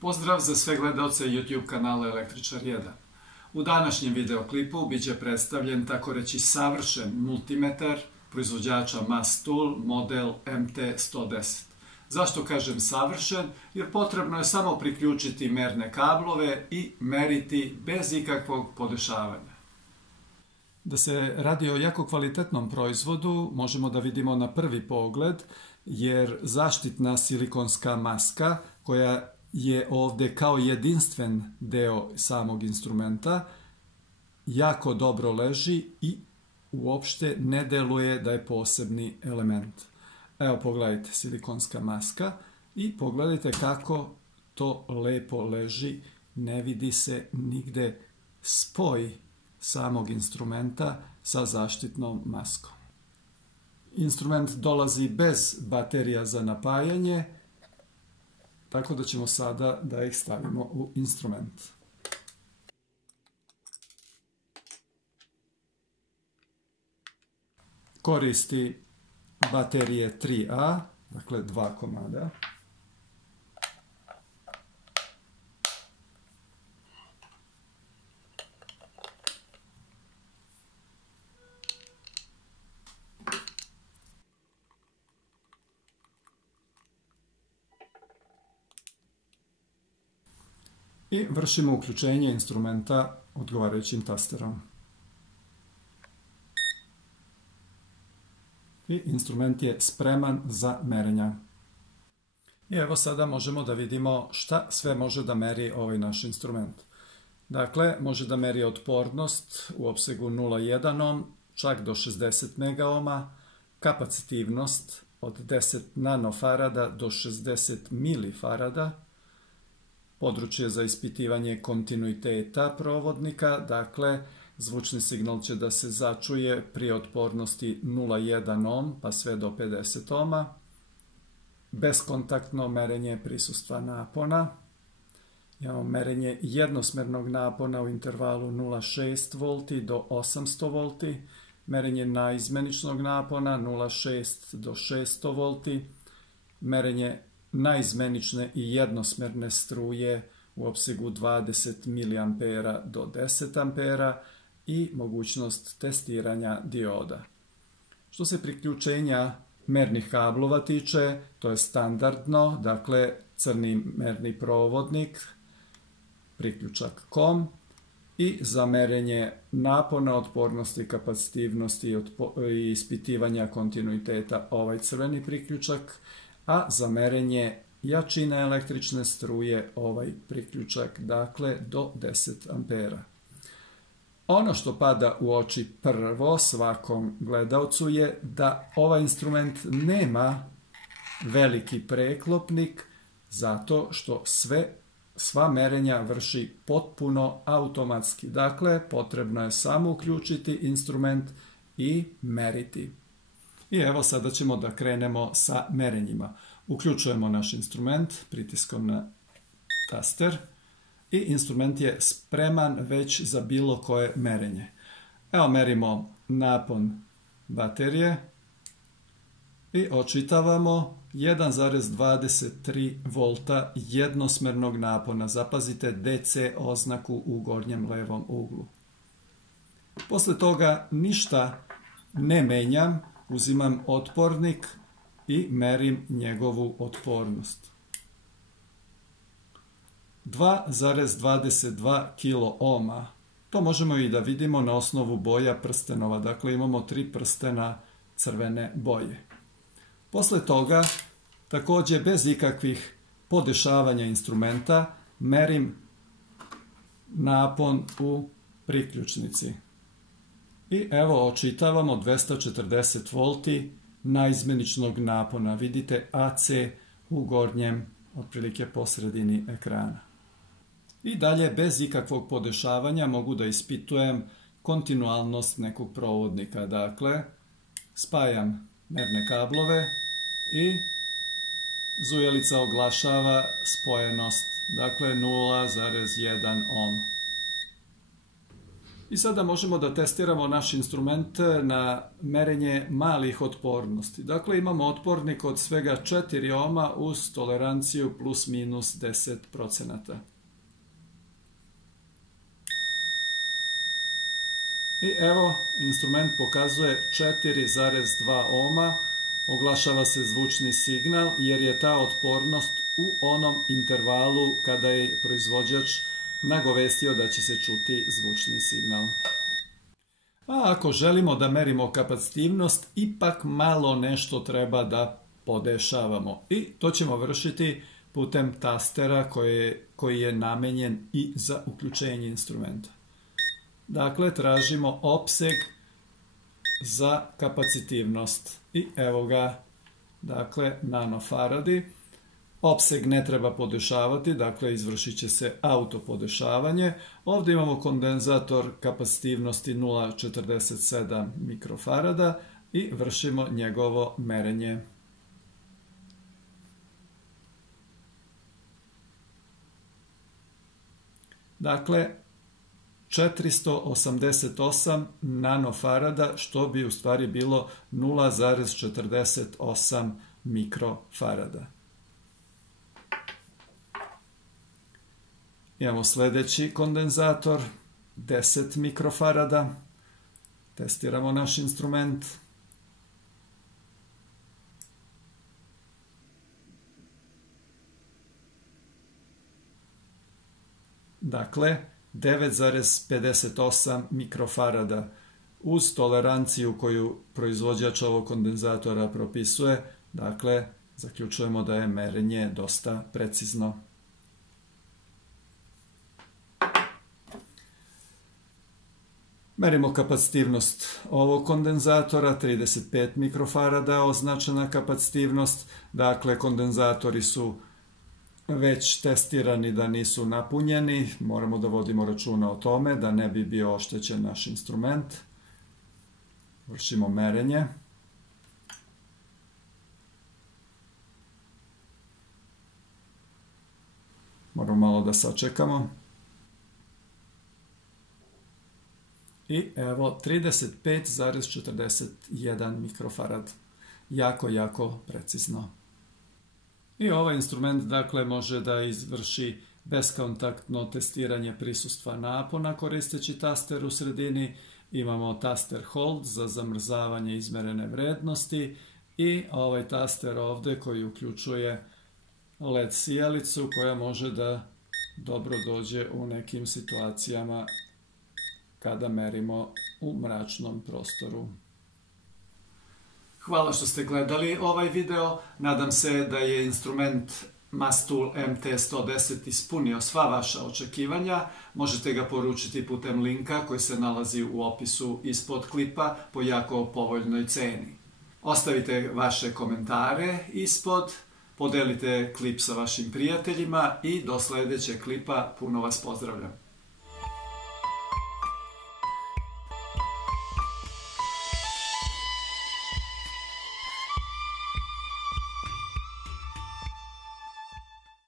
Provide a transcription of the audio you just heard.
Pozdrav za sve gledaoce YouTube kanala Električar 1. U današnjem videoklipu biće predstavljen tako reći savršen multimetar proizvođača Mastool model MT110. Zašto kažem savršen? Jer potrebno je samo priključiti merne kablove i meriti bez ikakvog podešavanja. Da se radi o jako kvalitetnom proizvodu možemo da vidimo na prvi pogled, jer zaštitna silikonska maska koja je ovdje kao jedinstven deo samog instrumenta jako dobro leži i uopšte ne deluje da je posebni element. Evo pogledajte, silikonska maska i pogledajte kako to lepo leži, ne vidi se nigde spoj samog instrumenta sa zaštitnom maskom. Instrument dolazi bez baterija za napajanje, tako da ćemo sada da ih stavimo u instrument. Koristi baterije 3A, dakle 2 komada. I vršimo uključenje instrumenta odgovarajućim tasterom. I instrument je spreman za merenja. I evo sada možemo da vidimo šta sve može da meri ovaj naš instrument. Dakle, može da meri otpornost u opsegu 0,1 ohm, čak do 60 megaohma, kapacitivnost od 10 nanofarada do 60 milifarada, područje za ispitivanje kontinuiteta provodnika, dakle, zvučni signal će da se začuje pri otpornosti 0,1 ohm pa sve do 50 ohma, beskontaktno merenje prisustva napona, imamo merenje jednosmernog napona u intervalu 0,6 V do 800 V, merenje naizmeničnog napona 0,6 do 600 V, merenje naizmenične i jednosmerne struje u opsegu 20 mA do 10 A i mogućnost testiranja dioda. Što se priključenja mernih kablova tiče, to je standardno, dakle crni merni provodnik, priključak COM i za merenje napona, otpornosti, kapacitivnosti i ispitivanja kontinuiteta ovaj crveni priključak, a za merenje jačine električne struje ovaj priključak, dakle do 10 A. Ono što pada u oči prvo svakom gledaocu je da ovaj instrument nema veliki preklopnik zato što sva merenja vrši potpuno automatski. Dakle, potrebno je samo uključiti instrument i meriti. I evo sada ćemo da krenemo sa merenjima. Uključujemo naš instrument pritiskom na taster i instrument je spreman već za bilo koje merenje. Evo merimo napon baterije i očitavamo 1,23 V jednosmernog napona. Zapazite DC oznaku u gornjem levom uglu. Posle toga ništa ne menjam, uzimam otpornik i merim njegovu otpornost. 2,22 kOhma. To možemo i da vidimo na osnovu boja prstenova. Dakle, imamo 3 prstena crvene boje. Posle toga, također bez ikakvih podešavanja instrumenta, merim napon u priključnici. I evo očitavamo 240 V naizmeničnog napona. Vidite AC u gornjem, otprilike po sredini ekrana. I dalje bez ikakvog podešavanja mogu da ispitujem kontinualnost nekog provodnika. Dakle, spajam merne kablove i zujelica oglašava spojenost. Dakle, 0,1 ohm. I sada možemo da testiramo naš instrument na merenje malih otpornosti. Dakle, imamo otpornik od svega 4 ohma uz toleranciju plus minus 10%. I evo, instrument pokazuje 4,2 ohma, oglašava se zvučni signal jer je ta otpornost u onom intervalu kada je proizvođač nagovestio da će se čuti zvučni signal. A ako želimo da merimo kapacitivnost, ipak malo nešto treba da podešavamo. I to ćemo vršiti putem tastera koji je namenjen i za uključenje instrumenta. Dakle, tražimo opseg za kapacitivnost. I evo ga, dakle, nanofaradi. Opseg ne treba podešavati, dakle izvršit će se autopodešavanje. Ovdje imamo kondenzator kapacitivnosti 0,47 mikrofarada i vršimo njegovo merenje. Dakle, 488 nanofarada, što bi u stvari bilo 0,48 mikrofarada. Imamo sljedeći kondenzator, 10 mikrofarada. Testiramo naš instrument. Dakle, 9,58 mikrofarada uz toleranciju koju proizvođač ovog kondenzatora propisuje. Dakle, zaključujemo da je merenje dosta precizno. Merimo kapacitivnost ovog kondenzatora, 35 mikrofarada označena kapacitivnost. Dakle, kondenzatori su već testirani da nisu napunjeni. Moramo da vodimo računa o tome da ne bi bio oštećen naš instrument. Vršimo merenje. Moramo malo da sačekamo. I evo 35,41 mikrofarad. Jako precizno. I ovaj instrument dakle može da izvrši beskontaktno testiranje prisustva napona koristeći taster u sredini. Imamo taster hold za zamrzavanje izmerene vrednosti i ovaj taster ovdje koji uključuje LED sijalicu koja može da dobro dođe u nekim situacijama kada merimo u mračnom prostoru. Hvala što ste gledali ovaj video. Nadam se da je instrument Mastool MT110 ispunio sva vaša očekivanja. Možete ga poručiti putem linka koji se nalazi u opisu ispod klipa po jako povoljnoj ceni. Ostavite vaše komentare ispod, podelite klip sa vašim prijateljima i do sljedećeg klipa puno vas pozdravljam.